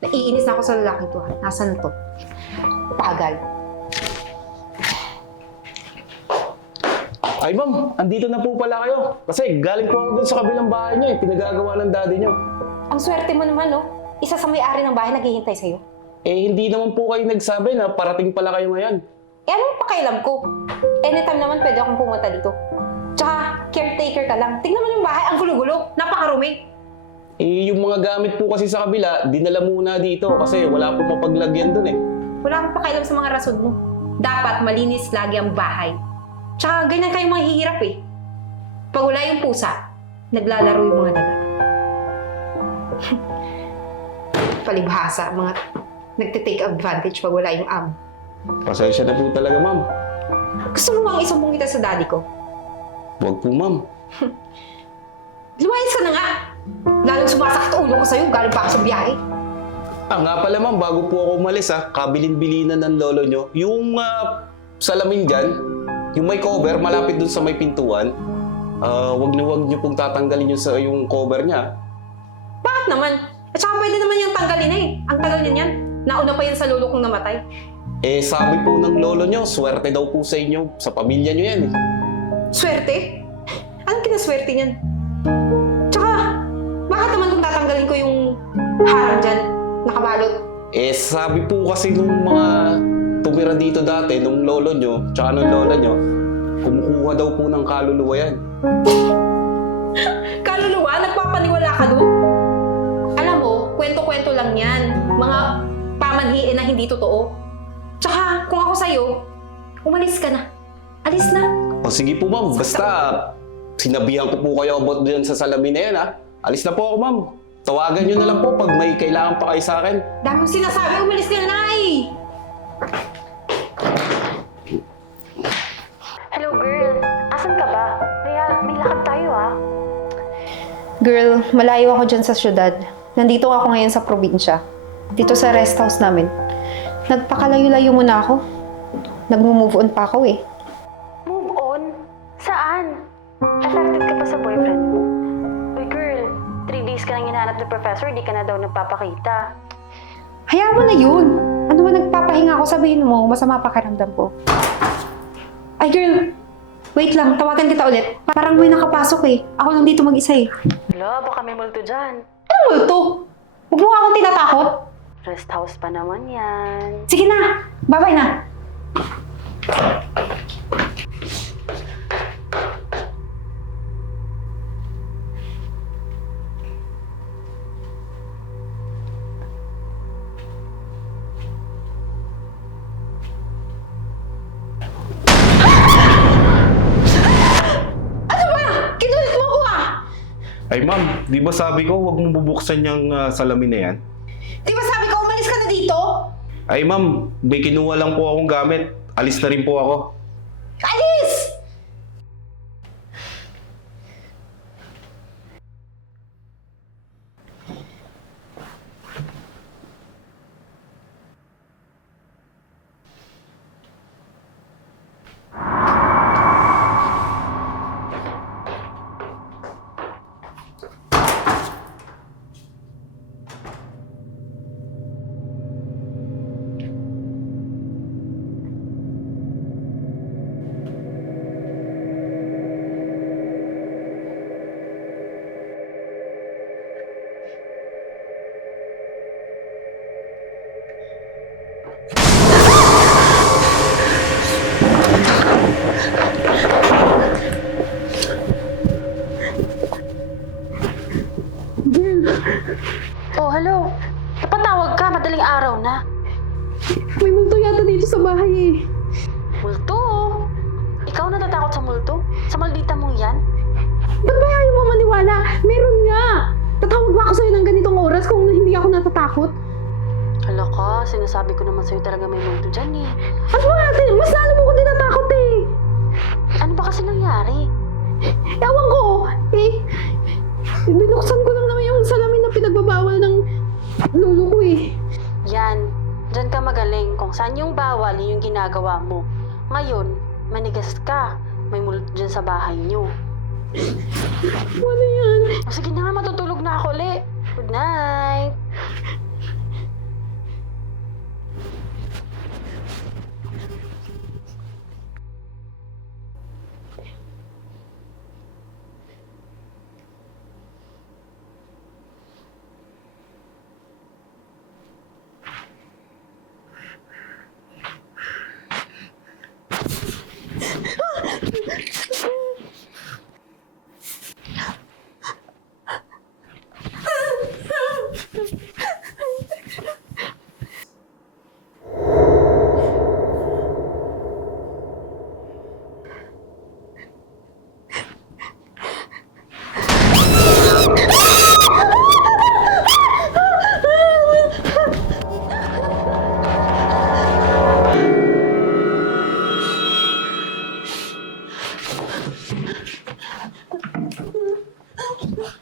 Naiinis na ako sa lalaki to. ha. Nasaan na to? Pagal. Ay ma'am, andito na po pala kayo. Kasi galing po ako dun sa kabilang bahay niyo eh. Pinagagawa ng daddy niyo. Ang swerte mo naman, no? Isa sa may-ari ng bahay naghihintay sa'yo. Eh hindi naman po kayo nagsabi na parating pala kayo ngayon. Eh, anong pakailam ko? Anytime naman pwede akong pumunta dito. Tsaka, caretaker ka lang. Tingnan mo yung bahay, ang gulo-gulo. Napakarumi. Eh yung mga gamit po kasi sa kabila, dinala muna dito kasi wala po mapaglagyan dun eh. Wala akong pakailam sa mga rason mo. Dapat malinis lagi ang bahay. Tsaka, ganyan kayong mahihirap eh. Pag wala yung pusa, naglalaro yung mga daga. Palibhasa, mga nagtitake advantage pag wala yung amo. Pasensya na po talaga ma'am. Gusto mo bang isumbong kita sa daddy ko? Huwag po ma'am. Lumayas ka na nga! Lalong sumasakit ulo ko sa'yo, galing pa ako sa biyahe. Ah nga pala ma'am, bago po ako umalis ha, kabilin-bilinan ng lolo nyo, yung ah, salamin dyan, yung may cover malapit dun sa may pintuan, ah, wag na wag nyo pong tatanggalin yung, sa, yung cover niya. Bakit naman? At saka pwede naman yung tanggalin eh. Ang tagal niyan yan. Nauna pa yan sa lolo kong namatay. Eh sabi po ng lolo nyo, swerte daw po sa inyo, sa pamilya nyo yan eh. Swerte? Anong kinaswerte niyan? Harang dyan, nakabalot? Eh sabi po kasi nung mga tumira dito dati, nung lolo nyo, tsaka nung lola nyo, kumukuha daw po ng kaluluwa yan. Kaluluwa, nagpapaniwala ka doon? Alam mo, kwento-kwento lang yan. Mga pamanhiin na hindi totoo. Tsaka, kung ako sa'yo, umalis ka na. Alis na. O sige po ma'am, basta sinabihan ko po kayo about dyan sa salamin na yan ha. Alis na po ako ma'am. Tawagan nyo na lang po pag may kailangan pa kayo sa akin. Dami mong sinasabi, umalis ka na eh. Hello girl, asan ka ba? May, may lakad tayo ah. Girl, malayo ako dyan sa syudad. Nandito ako ngayon sa probinsya. Dito sa rest house namin. Nagpakalayo-layo muna ako. Nag-move on pa ako eh. Professor, di ka na daw nagpapakita. Hayaan mo na yun. Ano ba nagpapahinga ako sabihin mo, masama pakiramdam ko. Ay girl, wait lang, tawagan kita ulit. Parang may nakapasok eh. Ako lang dito mag-isa eh. Hala, baka may multo dyan. Ano multo? Huwag mo nga akong tinatakot. Rest house pa naman yan. Sige na, bye-bye na. Ay ma'am, di ba sabi ko huwag mong bubuksan yung ah, salamin na yan? Di ba sabi ko umalis ka na dito? Ay ma'am, may kinuha lang po akong gamit. Alis na rin po ako. Alis! Oh, hello. Napatawag ka, madaling araw na. May multo yata dito sa bahay eh. Multo? Ikaw natatakot sa multo? Sa maldita mong yan? Ba't ba ayaw mo maniwala? Meron nga! Tatawag ba ako sa'yo ng ganitong oras kung hindi ako natatakot? Hala ka, sinasabi ko naman sa'yo talaga may multo dyan eh. Ano ba natin? Mas lalo mo ko tinatakot eh! Ano ba kasi nangyari? Ewan ko! Eh, binuksan ko lang lolo ko eh. Yan, dyan ka magaling kung saan yung bawal yun yung ginagawa mo. Ngayon, manigas ka. May multo dyan sa bahay niyo. Ano yan? O sige na nga, matutulog na ako ulit. Good night.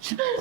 是。